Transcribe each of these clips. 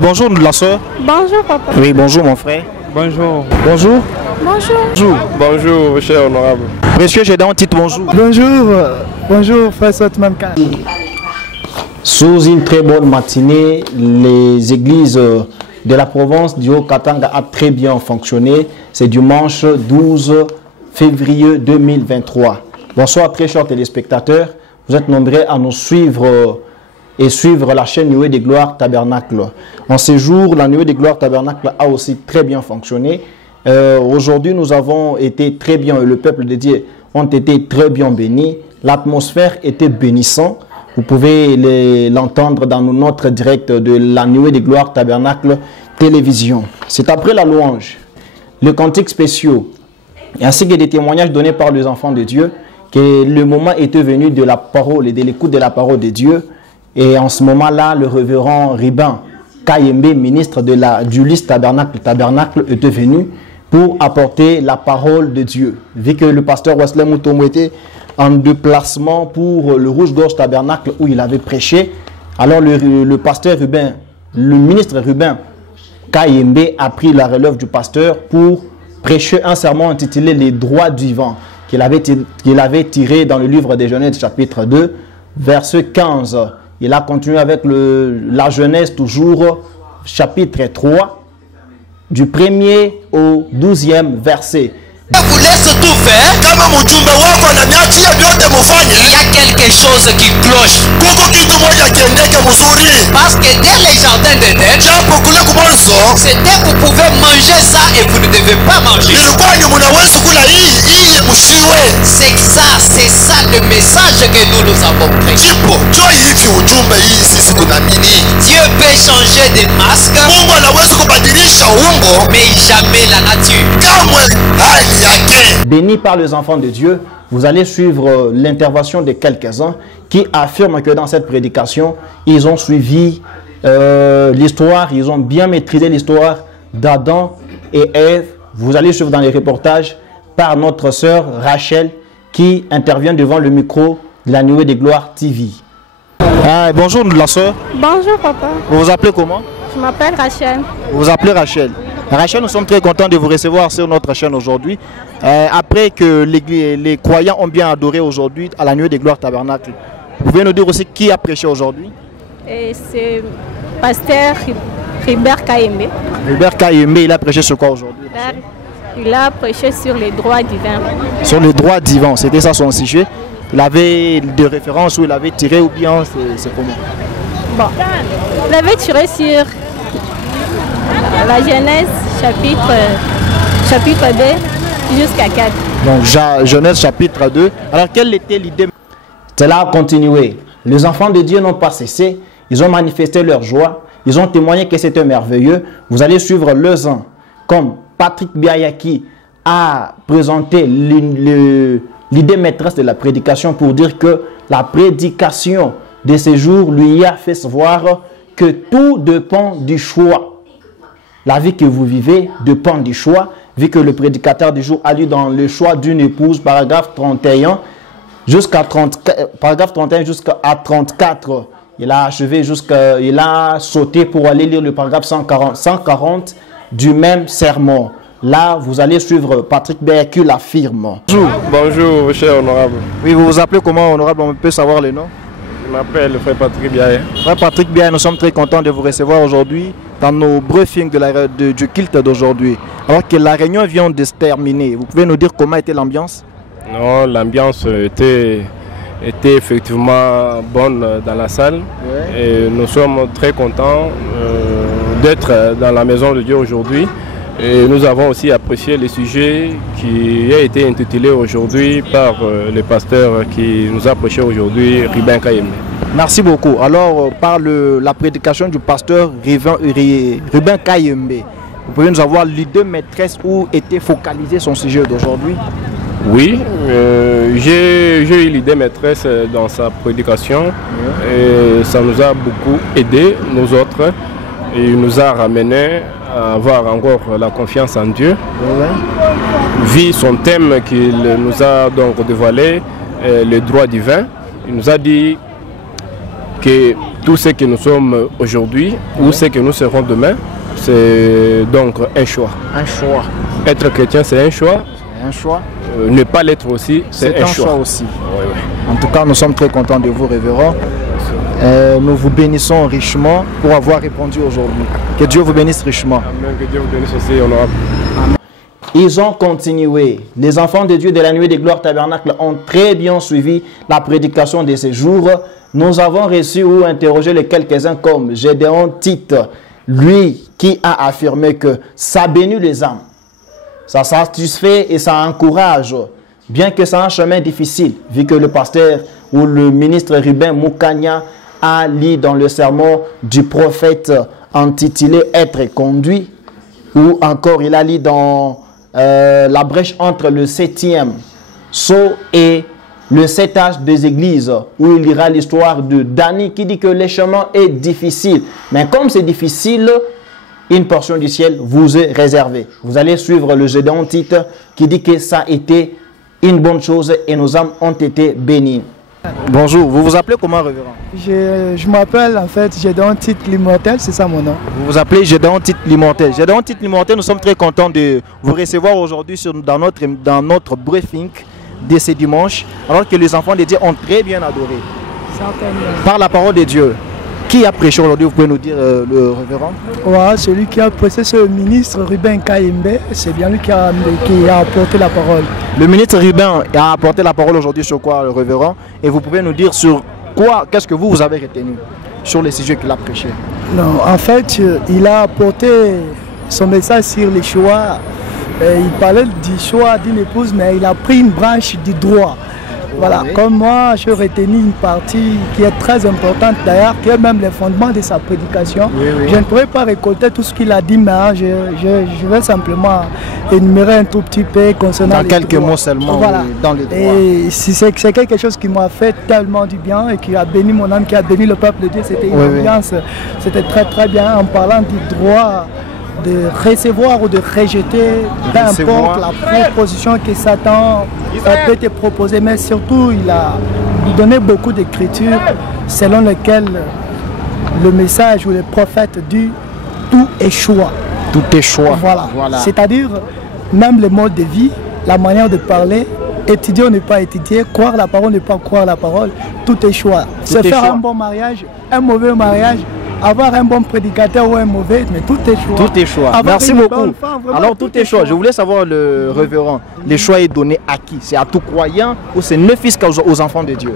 Bonjour la soeur. Bonjour papa. Oui, bonjour mon frère. Bonjour. Bonjour. Bonjour. Bonjour. Bonjour, cher honorable. Précieux, j'ai un titre bonjour. Bonjour frère Sotman Khan. Sous une très bonne matinée, les églises de la province du Haut-Katanga a très bien fonctionné. C'est dimanche 12 février 2023. Bonsoir très chers téléspectateurs. Vous êtes nombreux à nous suivre et suivre la chaîne Nuée des Gloires Tabernacle. En ce jour, la Nuée des Gloires Tabernacle a aussi très bien fonctionné. Aujourd'hui, nous avons été très bien, le peuple de Dieu ont été très bien bénis. L'atmosphère était bénissante. Vous pouvez l'entendre dans notre direct de la Nuée des Gloires Tabernacle télévision. C'est après la louange, le cantique spéciaux, ainsi que des témoignages donnés par les enfants de Dieu, que le moment était venu de la parole et de l'écoute de la parole de Dieu. Et en ce moment-là, le révérend Ribin Kayembe, ministre du liste Tabernacle, était venu pour apporter la parole de Dieu. Vu que le pasteur Wesley Mutombo était en déplacement pour le Rouge-Gorge Tabernacle où il avait prêché, alors le pasteur Rubin, le ministre Rubin Kayembe a pris la relève du pasteur pour prêcher un sermon intitulé « Les droits du vivant » qu'il avait tiré dans le livre des Genèse chapitre 2, verset 15. Il a continué avec la Genèse toujours, chapitre 3, du 1er au 12e verset. Vous laisse tout faire. Il y a quelque chose qui cloche. Parce que dans les jardins d'Éden, c'était vous pouvez manger ça et vous ne devez pas manger. C'est ça le message que nous avons pris. Dieu peut changer de masque, mais jamais la nature. Bénis par les enfants de Dieu, vous allez suivre l'intervention de quelques-uns qui affirment que dans cette prédication, ils ont suivi l'histoire, ils ont bien maîtrisé l'histoire d'Adam et Ève. Vous allez suivre dans les reportages par notre sœur Rachel qui intervient devant le micro de la Nuée des Gloires TV. Bonjour la sœur. Bonjour papa. Vous vous appelez comment? Je m'appelle Rachel. Vous vous appelez Rachel. Rachel, nous sommes très contents de vous recevoir sur notre chaîne aujourd'hui. Après que les croyants ont bien adoré aujourd'hui à la Nuée des Gloires Tabernacle, vous pouvez nous dire aussi qui a prêché aujourd'hui? C'est pasteur Ribert Kayembe. Ribert Kayembe, il a prêché sur quoi aujourd'hui? Il a prêché sur les droits divins. Sur les droits divins, c'était ça son sujet. Il avait des références où il avait tiré ou bien c'est comment? Bon, il avait tiré sur la Genèse chapitre 2 jusqu'à 4. Donc Genèse chapitre 2. Alors quelle était l'idée? Cela a continué. Les enfants de Dieu n'ont pas cessé. Ils ont manifesté leur joie. Ils ont témoigné que c'était merveilleux. Vous allez suivre les uns comme Patrick Biayaki a présenté l'idée maîtresse de la prédication pour dire que la prédication de ces jours lui a fait savoir que tout dépend du choix. La vie que vous vivez dépend du choix, vu que le prédicateur du jour a lu dans le choix d'une épouse, paragraphe 31 jusqu'à 34. Il a achevé il a sauté pour aller lire le paragraphe 140 du même sermon. Là, vous allez suivre Patrick Biayaki l'affirme. Bonjour. Bonjour, cher honorable. Oui, vous vous appelez comment, honorable? On peut savoir le nom? Je m'appelle frère Patrick Biayaki. Frère Patrick Biayaki, nous sommes très contents de vous recevoir aujourd'hui dans nos briefings du culte d'aujourd'hui. Alors que la réunion vient de se terminer, vous pouvez nous dire comment était l'ambiance? Non, l'ambiance était effectivement bonne dans la salle. Ouais. Et nous sommes très contents d'être dans la maison de Dieu aujourd'hui. Et nous avons aussi apprécié le sujet qui a été intitulé aujourd'hui par le pasteur qui nous a prêché aujourd'hui, Ribin Kayembe. Merci beaucoup. Alors, par la prédication du pasteur Ribin Kayembe, vous pouvez nous avoir l'idée maîtresse où était focalisé son sujet d'aujourd'hui? Oui, j'ai eu l'idée maîtresse dans sa prédication et ça nous a beaucoup aidé, nous autres. Et il nous a ramené à avoir encore la confiance en Dieu. Vu son thème qu'il nous a donc dévoilé, le droit divin, il nous a dit que tout ce que nous sommes aujourd'hui ou ce que nous serons demain, c'est donc un choix. Un choix. Être chrétien, c'est un choix. Un choix. Ne pas l'être aussi, c'est un choix aussi. Oui, oui. En tout cas, nous sommes très contents de vous, révérend. Nous vous bénissons richement pour avoir répondu aujourd'hui. Que Dieu vous bénisse richement. Amen. Que Dieu vous bénisse aussi, honorable. Ils ont continué. Les enfants de Dieu de la Nuée des Gloires Tabernacle ont très bien suivi la prédication de ces jours. Nous avons reçu ou interrogé les quelques-uns comme Gédéon Tite, lui qui a affirmé que ça bénit les âmes. Ça satisfait et ça encourage, bien que c'est un chemin difficile, vu que le pasteur ou le ministre Ruben Moukania a lu dans le sermon du prophète intitulé « Être conduit », ou encore il a lu dans la brèche entre le 7e sceau et le 7 âges des églises, où il lira l'histoire de Dani qui dit que le chemin est difficile. Mais comme c'est difficile, une portion du ciel vous est réservée. Vous allez suivre le Gédéon Tite qui dit que ça a été une bonne chose et nos âmes ont été bénies. Bonjour, vous vous appelez comment, révérend? Je m'appelle en fait Gédéon Tite l'Immortel, c'est ça mon nom. Vous vous appelez Gédéon Tite l'Immortel. Gédéon Tite l'Immortel, nous sommes très contents de vous recevoir aujourd'hui dans notre briefing de ce dimanche, alors que les enfants de Dieu ont très bien adoré. Certainement. Par la parole de Dieu. Qui a prêché aujourd'hui, vous pouvez nous dire le révérend? Ouais, celui qui a prêché, c'est le ministre Ruben Kayembe, c'est bien lui qui a apporté la parole. Le ministre Ruben a apporté la parole aujourd'hui sur quoi, le révérend? Et vous pouvez nous dire sur quoi, qu'est-ce que vous avez retenu sur les sujets qu'il a prêché? Non, en fait, il a apporté son message sur les choix. Il parlait du choix d'une épouse, mais il a pris une branche du droit. Voilà, oui. Comme moi, je retenu une partie qui est très importante d'ailleurs, qui est même le fondement de sa prédication. Oui, oui. Je ne pourrais pas récolter tout ce qu'il a dit, mais je vais simplement énumérer un tout petit peu concernant dans quelques mots seulement, voilà. Oui, dans les droits. Et c'est quelque chose qui m'a fait tellement du bien et qui a béni mon âme, qui a béni le peuple de Dieu. C'était une ambiance, c'était très très bien en parlant du droit de recevoir ou de rejeter, peu importe la proposition que Satan peut te proposer, mais surtout il a donné beaucoup d'écritures selon lesquelles le message ou le prophète dit tout est choix. Tout est choix. Voilà. C'est-à-dire même le mode de vie, la manière de parler, étudier ou ne pas étudier, croire la parole ou ne pas croire la parole, tout est choix. Se faire un bon mariage, un mauvais mariage, avoir un bon prédicateur ou un mauvais, mais tout est choix. Tout est choix. Merci beaucoup. Alors tout est choix. Je voulais savoir, le révérend, le choix est donné à qui? C'est à tout croyant ou c'est ne fils qu'aux enfants de Dieu?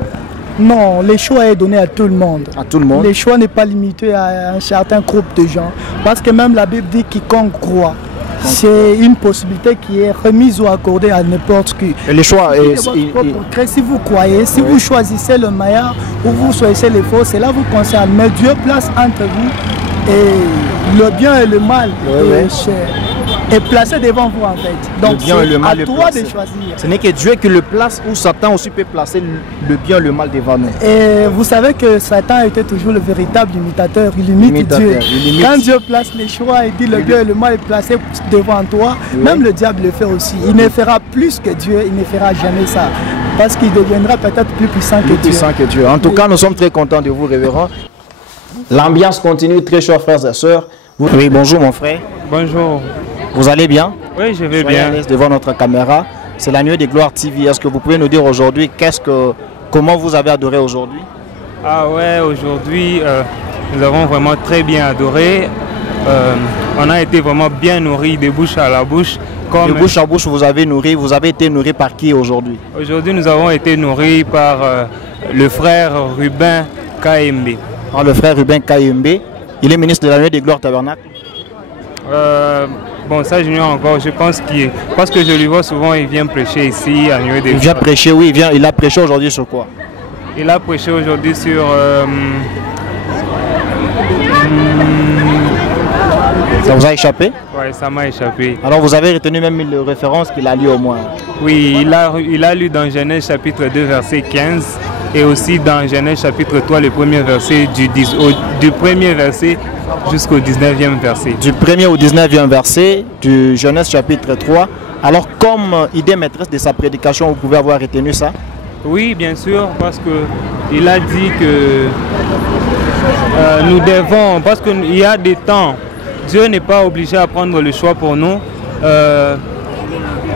Non, le choix est donné à tout le monde. À tout le monde. Le choix n'est pas limité à un certain groupe de gens. Parce que même la Bible dit quiconque croit. C'est une possibilité qui est remise ou accordée à n'importe qui. Et le choix est... Si vous croyez, si vous choisissez le meilleur ou vous choisissez le faux, cela vous concerne. Mais Dieu place entre vous et le bien et le mal est placé devant vous en fait. Donc c'est à toi de choisir. Ce n'est que Dieu qui le place ou Satan aussi peut placer le bien et le mal devant nous. Et vous savez que Satan était toujours le véritable imitateur. Il imite Dieu. Quand Dieu place les choix et dit le bien et le mal est placé devant toi, même le diable le fait aussi. Il ne fera plus que Dieu, il ne fera jamais ça. Parce qu'il deviendra peut-être plus puissant que Dieu. En tout cas, nous sommes très contents de vous, révérend. L'ambiance continue, très chers frères et sœurs. Oui, bonjour mon frère. Bonjour. Vous allez bien? Oui, je vais Soyez bien. À l'aise devant notre caméra. C'est la Nuée des Gloires TV. Est-ce que vous pouvez nous dire aujourd'hui comment vous avez adoré aujourd'hui? Ah ouais, aujourd'hui, nous avons vraiment très bien adoré. On a été vraiment bien nourris de bouche à la bouche. De bouche à bouche, vous avez été nourris par qui aujourd'hui? Aujourd'hui, nous avons été nourris par le frère Ruben Kayembe. Alors, le frère Ruben Kayembe, il est ministre de la Nuée des Gloires Tabernacle. Bon, ça j'ignore encore, je pense parce que je lui vois souvent, il vient prêcher ici à Nuée des Gloires. Il vient prêcher, oui, il a prêché aujourd'hui sur quoi? Il a prêché aujourd'hui sur... Ça vous a échappé? Oui, ça m'a échappé. Alors vous avez retenu même une référence qu'il a lu au moins? Oui, il a lu dans Genèse chapitre 2 verset 15 et aussi dans Genèse chapitre 3 le premier verset du premier verset jusqu'au 19e verset. Du premier au 19e verset du Genèse chapitre 3. Alors comme idée maîtresse de sa prédication, vous pouvez avoir retenu ça? Oui, bien sûr, parce qu'il a dit que nous devons, parce qu'il y a des temps, Dieu n'est pas obligé à prendre le choix pour nous.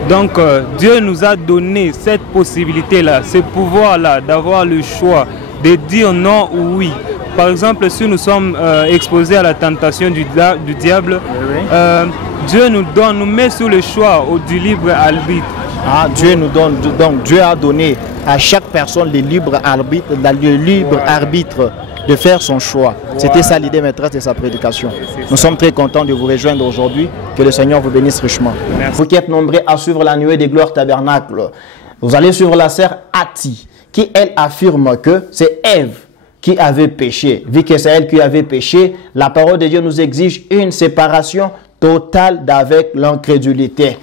Donc Dieu nous a donné cette possibilité-là, ce pouvoir-là d'avoir le choix, de dire non ou oui. Par exemple, si nous sommes exposés à la tentation du diable, Dieu nous met sous le choix du libre arbitre. Ah, Dieu nous donne, donc Dieu a donné à chaque personne le libre arbitre de faire son choix. C'était ça l'idée maîtresse de sa prédication. Nous sommes très contents de vous rejoindre aujourd'hui. Que le Seigneur vous bénisse richement. Merci. Vous qui êtes nombreux à suivre la nuée des gloires tabernacle, vous allez suivre la sœur Ati, qui elle affirme que c'est Ève qui avait péché. Vu que c'est elle qui avait péché, la parole de Dieu nous exige une séparation totale d'avec l'incrédulité.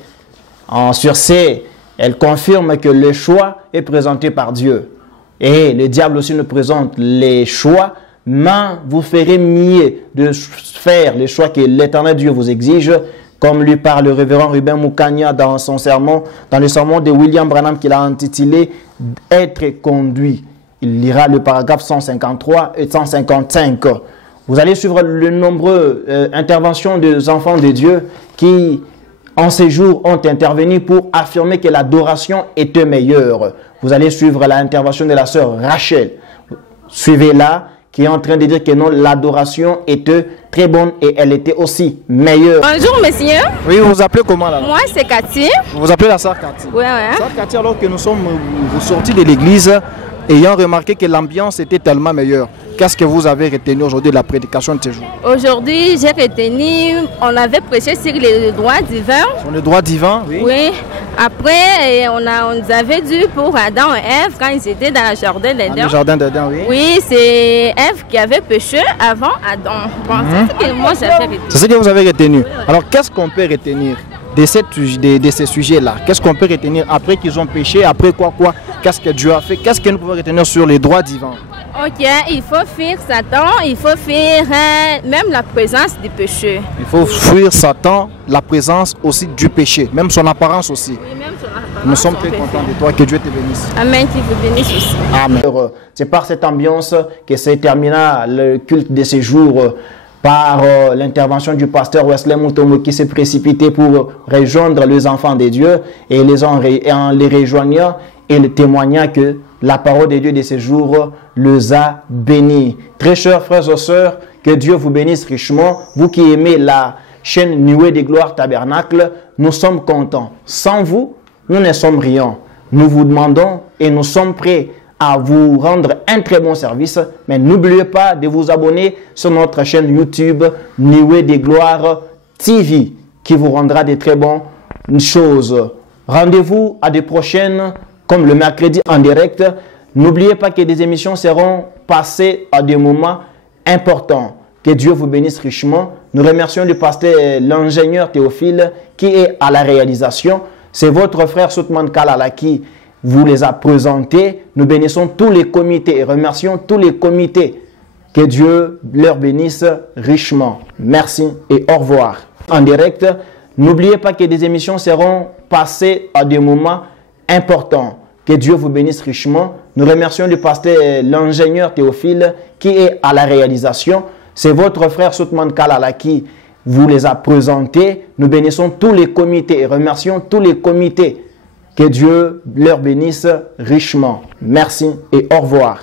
Sur ce, elle confirme que le choix est présenté par Dieu. Et le diable aussi nous présente les choix, mais vous ferez mieux de faire les choix que l'Éternel Dieu vous exige, comme lui parle le révérend Ruben Mukanya dans son sermon, dans le sermon de William Branham qu'il a intitulé « Être conduit ». Il lira le paragraphe 153 et 155. Vous allez suivre le nombreux interventions des enfants de Dieu qui, en ces jours, ont intervenu pour affirmer que l'adoration était meilleure. Vous allez suivre l'intervention de la sœur Rachel. Suivez-la, qui est en train de dire que non, l'adoration était très bonne et elle était aussi meilleure. Bonjour, monsieur. Oui, vous vous appelez comment là? Moi, c'est Cathy. Vous vous appelez la sœur Cathy? Oui, oui. Sœur Cathy, alors que nous sommes sortis de l'église, ayant remarqué que l'ambiance était tellement meilleure, qu'est-ce que vous avez retenu aujourd'hui de la prédication de ce jour? Aujourd'hui, j'ai retenu, on avait prêché sur les droits divins. Sur le droit divin, oui. Oui. Après, on nous avait dit pour Adam et Ève quand ils étaient dans le jardin d'Éden. Le jardin d'Éden, oui. Oui, c'est Ève qui avait péché avant Adam. Bon, c'est ce que moi j'avais retenu. C'est ce que vous avez retenu. Alors, qu'est-ce qu'on peut retenir de ces sujets-là? Qu'est-ce qu'on peut retenir après qu'ils ont péché? Après quoi? Qu'est-ce que Dieu a fait? Qu'est-ce que nous pouvons retenir sur les droits divins? Ok, il faut fuir Satan, il faut fuir même la présence du péché. Il faut fuir Satan, la présence aussi du péché, même son apparence aussi. Oui, même son apparence. Nous sommes très contents de toi, que Dieu te bénisse. Amen, qu'il vous bénisse aussi. Amen. C'est par cette ambiance que s'est terminé le culte de ces jours, par l'intervention du pasteur Wesley Mutombo qui s'est précipité pour rejoindre les enfants de Dieu et en les rejoignant et le témoignant que la parole de Dieu de ces jours les a bénis. Très chers frères et sœurs, que Dieu vous bénisse richement. Vous qui aimez la chaîne Nuée des Gloires Tabernacle, nous sommes contents. Sans vous, nous ne sommes rien. Nous vous demandons et nous sommes prêts à vous rendre un très bon service. Mais n'oubliez pas de vous abonner sur notre chaîne YouTube Nuée des Gloires TV qui vous rendra de très bonnes choses. Rendez-vous à des prochaines, comme le mercredi en direct. N'oubliez pas que des émissions seront passées à des moments importants. Que Dieu vous bénisse richement. Nous remercions le pasteur, l'ingénieur Théophile qui est à la réalisation. C'est votre frère Soutman Kalala qui vous les a présentés. Nous bénissons tous les comités et remercions tous les comités. Que Dieu leur bénisse richement. Merci et au revoir. En direct, n'oubliez pas que des émissions seront passées à des moments importants. Que Dieu vous bénisse richement. Nous remercions le pasteur, l'ingénieur Théophile qui est à la réalisation. C'est votre frère Soutman Kalala qui vous les a présentés. Nous bénissons tous les comités et remercions tous les comités. Que Dieu leur bénisse richement. Merci et au revoir.